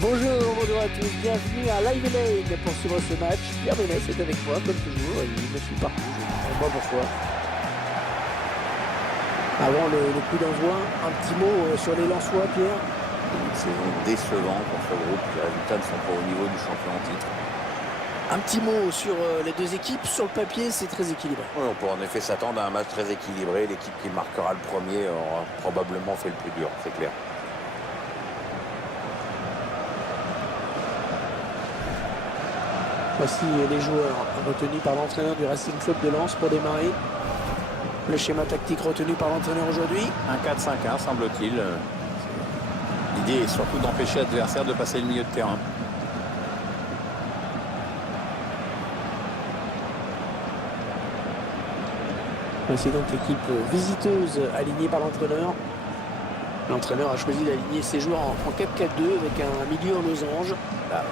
Bonjour à tous, bienvenue à Live Lane pour suivre ce match. Pierre Ménès est avec moi comme toujours, il me suit partout, je ne sais pas pourquoi. Avant le coup d'envoi, un petit mot sur les Lensois, Pierre. Une saison décevante pour ce groupe, les résultats ne sont pas au niveau du champion en titre. Un petit mot sur les deux équipes, sur le papier c'est très équilibré. Oui, on peut en effet s'attendre à un match très équilibré, l'équipe qui marquera le premier aura probablement fait le plus dur, c'est clair. Voici les joueurs retenus par l'entraîneur du Racing Club de Lens pour démarrer. Le schéma tactique retenu par l'entraîneur aujourd'hui. Un 4-5-1 semble-t-il. L'idée est surtout d'empêcher l'adversaire de passer le milieu de terrain. Voici donc l'équipe visiteuse alignée par l'entraîneur. L'entraîneur a choisi d'aligner ses joueurs en 4-4-2 avec un milieu en losange.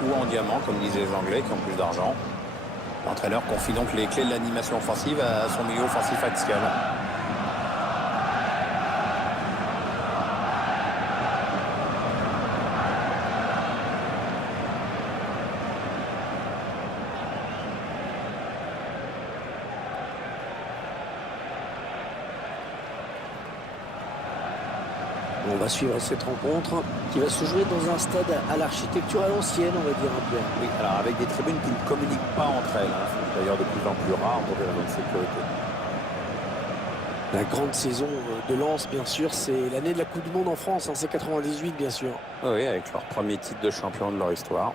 Ou en diamant, comme disaient les Anglais qui ont plus d'argent. L'entraîneur confie donc les clés de l'animation offensive à son milieu offensif axial. On va suivre cette rencontre qui va se jouer dans un stade à l'architecture à l'ancienne, on va dire un peu. Oui, alors avec des tribunes qui ne communiquent pas entre elles. C'est d'ailleurs de plus en plus rare pour des raisons de sécurité. La grande saison de Lens, bien sûr, c'est l'année de la Coupe du Monde en France, c'est 98 bien sûr. Oui, avec leur premier titre de champion de leur histoire.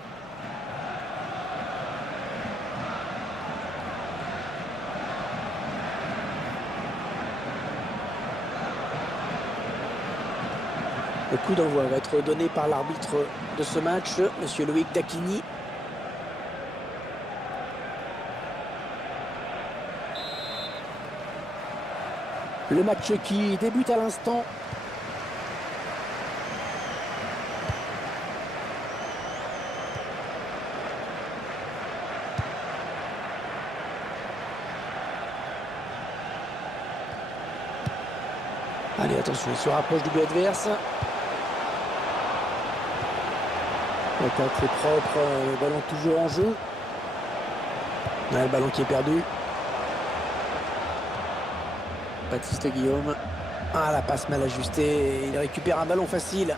Le coup d'envoi va être donné par l'arbitre de ce match, monsieur Loïc Dacchini. Le match qui débute à l'instant. Allez, attention, il se rapproche du but adverse. L'attaque est propre, le ballon toujours en jeu. Le ballon qui est perdu. Baptiste Guillaume. Ah, la passe mal ajustée. Il récupère un ballon facile.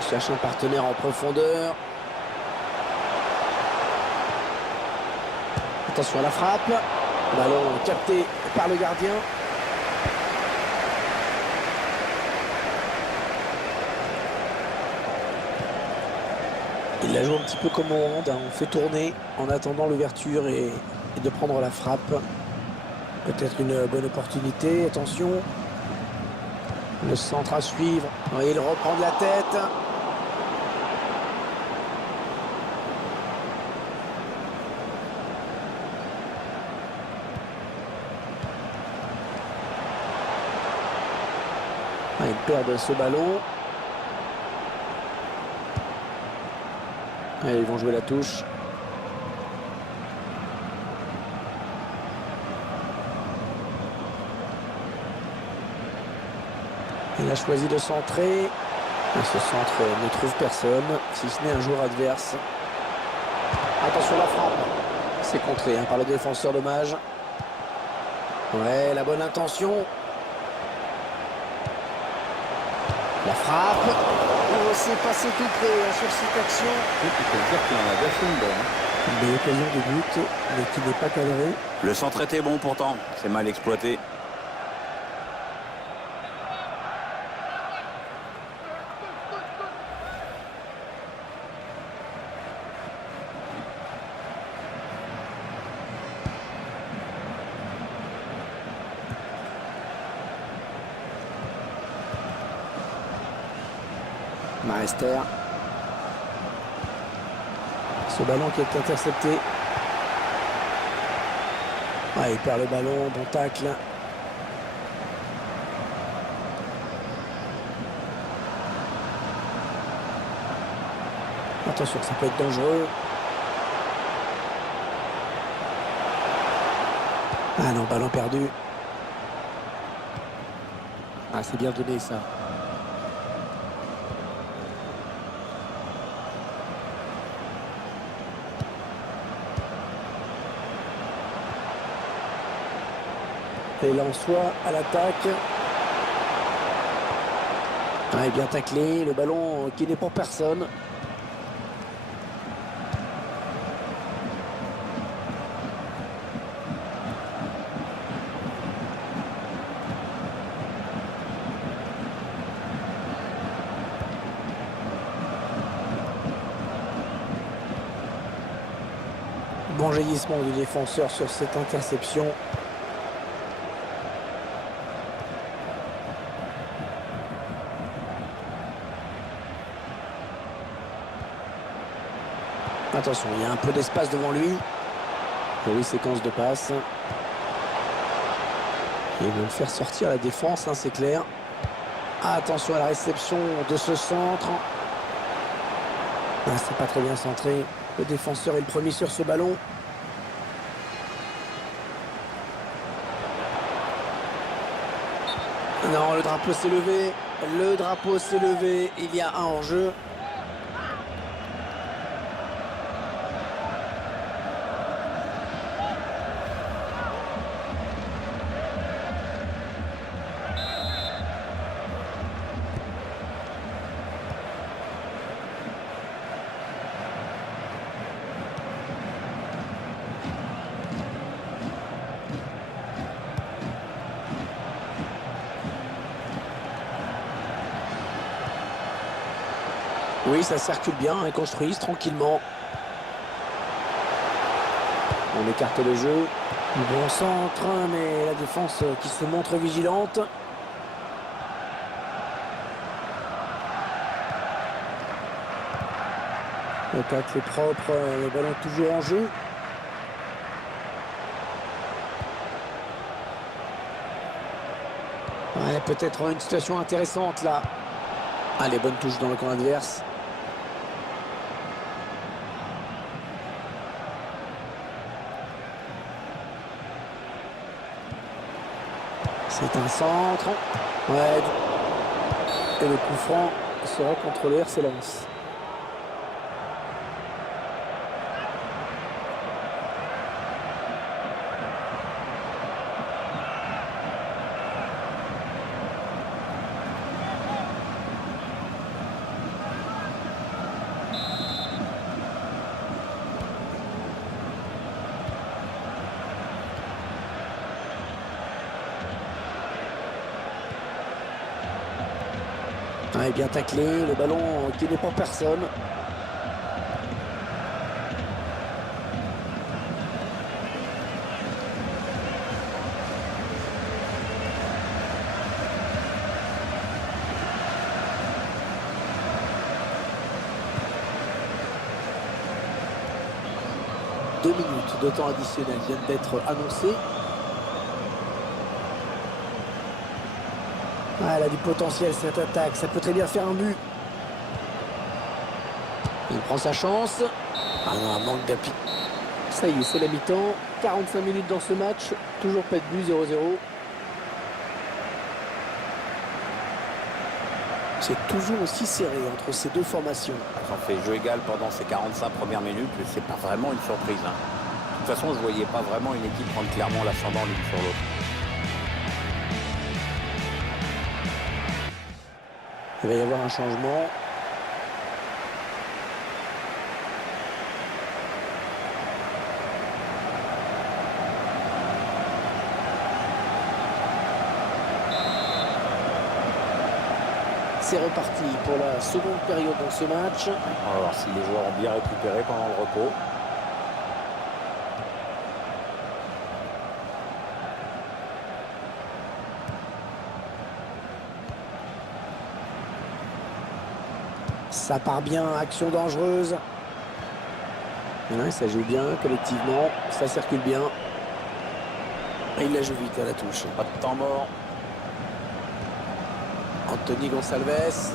Il cherche un partenaire en profondeur. Attention à la frappe. Ballon capté par le gardien. Il la joue un petit peu comme au hand. On fait tourner en attendant l'ouverture et de prendre la frappe. Peut-être une bonne opportunité. Attention. Le centre à suivre. Et il reprend de la tête. Ils perdent ce ballon. Et ils vont jouer la touche. Il a choisi de centrer. Et ce centre ne trouve personne, si ce n'est un joueur adverse. Attention à la frappe. C'est contré par le défenseur, dommage. Ouais, la bonne intention. La frappe. Oh, c'est passé tout près sur cette action. Il faut dire qu'il en a déjà fait une bonne. Une belle occasion de but, mais qui n'est pas cadré. Le centre était bon pourtant, c'est mal exploité. Marester. Ce ballon qui est intercepté. Ah, il perd le ballon, bon tacle. Attention, ça peut être dangereux. Ah non, ballon perdu. Ah, c'est bien donné ça. Et là, on soit à l'attaque. Ouais, bien taclé, le ballon qui n'est pour personne. Bon jaillissement du défenseur sur cette interception. Attention, il y a un peu d'espace devant lui. Et oui, séquence de passe. Ils vont le faire sortir à la défense, hein, c'est clair. Attention à la réception de ce centre. Ah, c'est pas très bien centré. Le défenseur est le premier sur ce ballon. Non, le drapeau s'est levé. Le drapeau s'est levé. Il y a un hors-jeu. Oui, ça circule bien, ils construisent tranquillement. On écarte le jeu. Bon centre, mais la défense qui se montre vigilante. Le tacle est propre, le ballon toujours en jeu. Ouais, peut-être une situation intéressante là. Allez, bonne touche dans le camp adverse. C'est un centre. Ouais. Et le coup franc sera contre le RC Lens. Ouais, bien taclé, le ballon qui n'est pour personne. Deux minutes de temps additionnel viennent d'être annoncées. Ah, elle a du potentiel cette attaque, ça peut très bien faire un but. Il prend sa chance. Ah non, un manque d'appui. Ça y est, c'est la mi-temps. 45 minutes dans ce match, toujours pas de but, 0-0. C'est toujours aussi serré entre ces deux formations. Ils ont fait jeu égal pendant ces 45 premières minutes, mais c'est pas vraiment une surprise, hein. De toute façon, je voyais pas vraiment une équipe prendre clairement l'ascendant l'une sur l'autre. Il va y avoir un changement. C'est reparti pour la seconde période dans ce match. On va voir si les joueurs ont bien récupéré pendant le repos. Ça part bien, action dangereuse. Ouais, ça joue bien collectivement, ça circule bien. Et il la joue vite à la touche. Pas de temps mort. Anthony Gonçalves.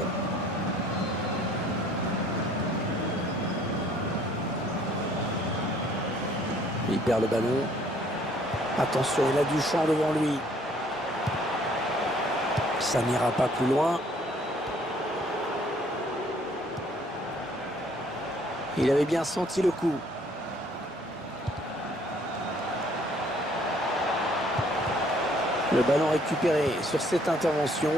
Il perd le ballon. Attention, il a du champ devant lui. Ça n'ira pas plus loin. Il avait bien senti le coup. Le ballon récupéré sur cette intervention.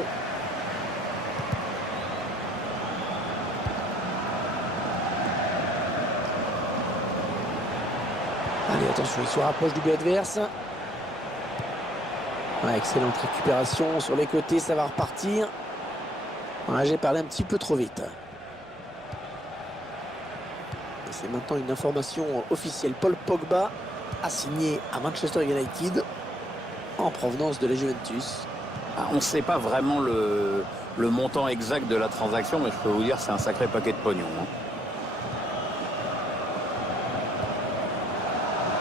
Allez, attention, il se rapproche du but adverse. Ouais, excellente récupération sur les côtés, ça va repartir. Ouais, j'ai parlé un petit peu trop vite. C'est maintenant une information officielle. Paul Pogba a signé à Manchester United en provenance de la Juventus. On ne sait pas vraiment le montant exact de la transaction, mais je peux vous dire que c'est un sacré paquet de pognon.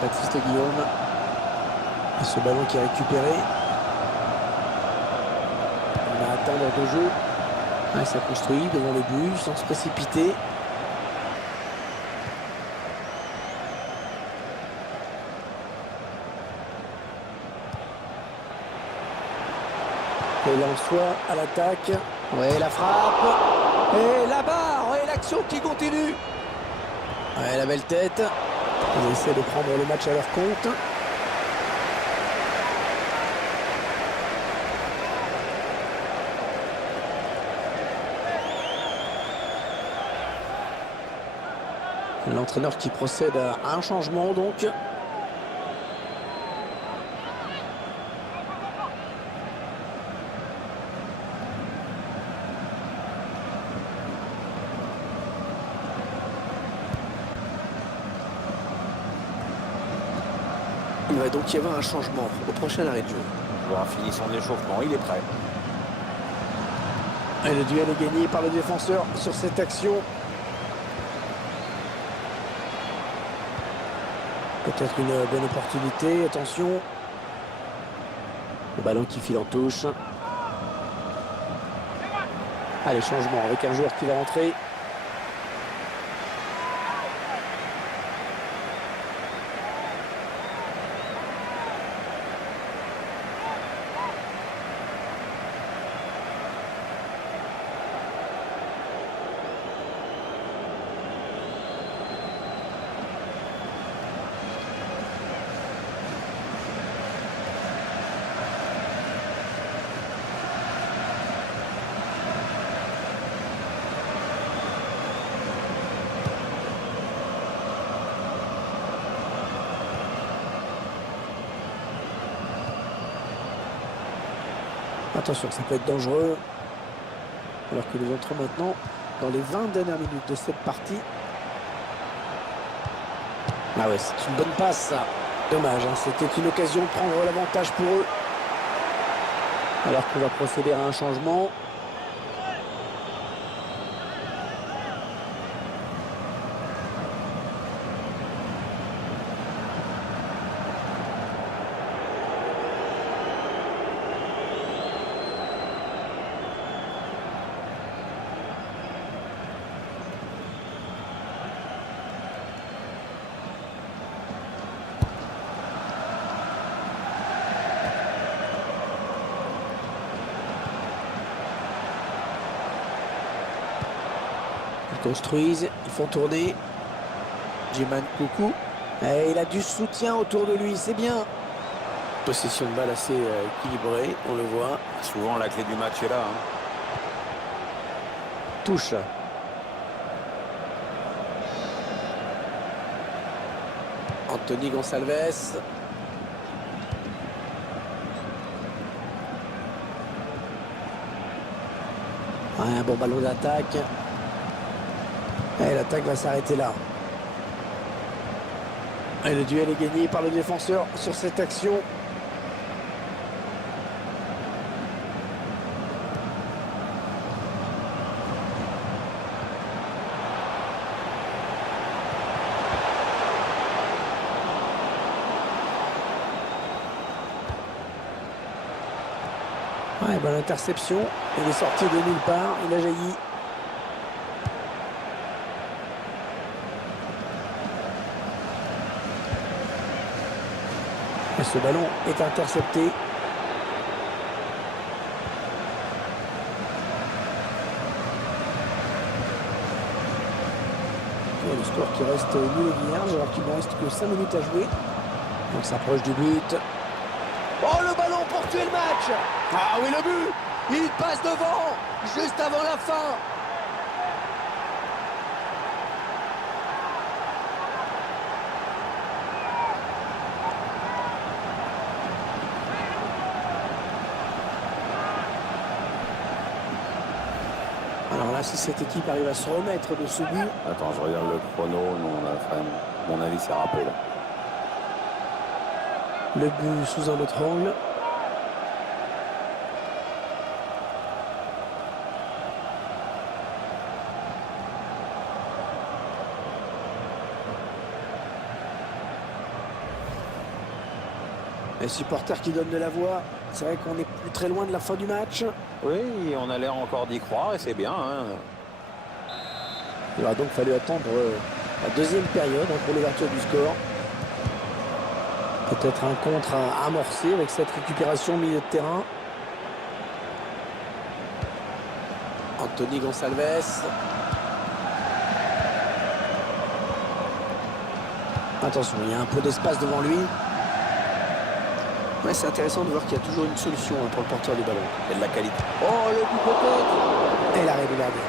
Baptiste Guillaume. Et ce ballon qui est récupéré. On va attendre de jeu. Ouais, ça construit devant le but sans se précipiter. Et Lensois à l'attaque. Ouais, la frappe. Et la barre. Et l'action qui continue. Ouais, la belle tête. Ils essaient de prendre le match à leur compte. L'entraîneur qui procède à un changement donc. Il va donc y avoir un changement au prochain arrêt de jeu. Le joueur a fini son échauffement, il est prêt. Et le duel est gagné par le défenseur sur cette action. Peut-être une bonne opportunité, attention. Le ballon qui file en touche. Allez, changement avec un joueur qui va rentrer. Attention, ça peut être dangereux. Alors que nous entrons maintenant dans les 20 dernières minutes de cette partie. Ah ouais, c'est une bonne passe, ça. Dommage, hein, c'était une occasion de prendre l'avantage pour eux. Alors qu'on va procéder à un changement. Construisent, ils font tourner. Djiman Koukou. Et il a du soutien autour de lui, c'est bien. Possession de balle assez équilibrée, on le voit. Souvent la clé du match est là. Touche. Anthony Gonçalves. Ouais, un bon ballon d'attaque. Et l'attaque va s'arrêter là. Et le duel est gagné par le défenseur sur cette action. Ouais, bonne interception. Il est sorti de nulle part. Il a jailli. Et ce ballon est intercepté. Et le score qui reste nul et vierge alors qu'il ne reste que 5 minutes à jouer. On s'approche du but. Oh, le ballon pour tuer le match. Ah oui, le but. Il passe devant, juste avant la fin. Alors là, si cette équipe arrive à se remettre de ce but... Attends, je regarde le chrono. Non, à mon avis, c'est râpé, là. Le but sous un autre angle. Les supporters qui donnent de la voix. C'est vrai qu'on n'est plus très loin de la fin du match. Oui, on a l'air encore d'y croire et c'est bien. Hein. Il aura donc fallu attendre la deuxième période pour l'ouverture du score. Peut-être un contre à amorcer avec cette récupération au milieu de terrain. Anthony Gonçalves. Attention, il y a un peu d'espace devant lui. Ouais, c'est intéressant de voir qu'il y a toujours une solution pour le porteur du ballon. Et de la qualité. Oh, le coup peut-être. Et l'arrêt de gardien.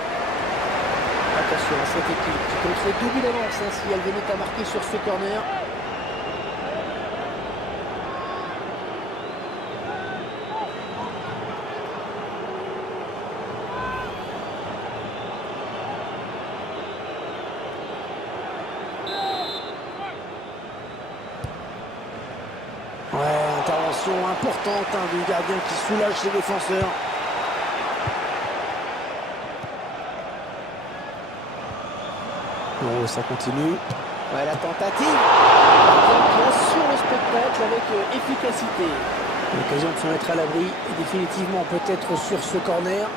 Attention à cette équipe qui compterait 2 buts d'avance si elle venait à marquer sur ce corner. Ouais, intervention importante du gardien qui soulage ses défenseurs. Oh, ça continue. Ouais, la tentative. Qui assure le spectacle avec efficacité. L'occasion de se mettre à l'abri et définitivement peut-être sur ce corner.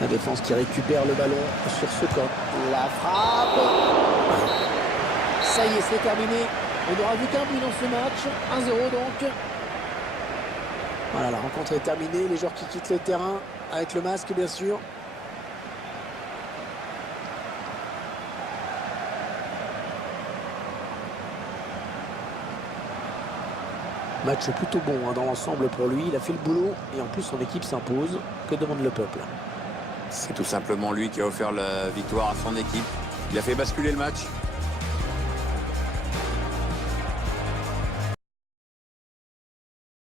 La défense qui récupère le ballon sur ce corner. La frappe. Ça y est, c'est terminé. On n'aura vu qu'un but dans ce match. 1-0 donc. Voilà, la rencontre est terminée. Les joueurs qui quittent le terrain avec le masque, bien sûr. Match plutôt bon dans l'ensemble pour lui. Il a fait le boulot et en plus son équipe s'impose. Que demande le peuple? C'est tout simplement lui qui a offert la victoire à son équipe. Il a fait basculer le match.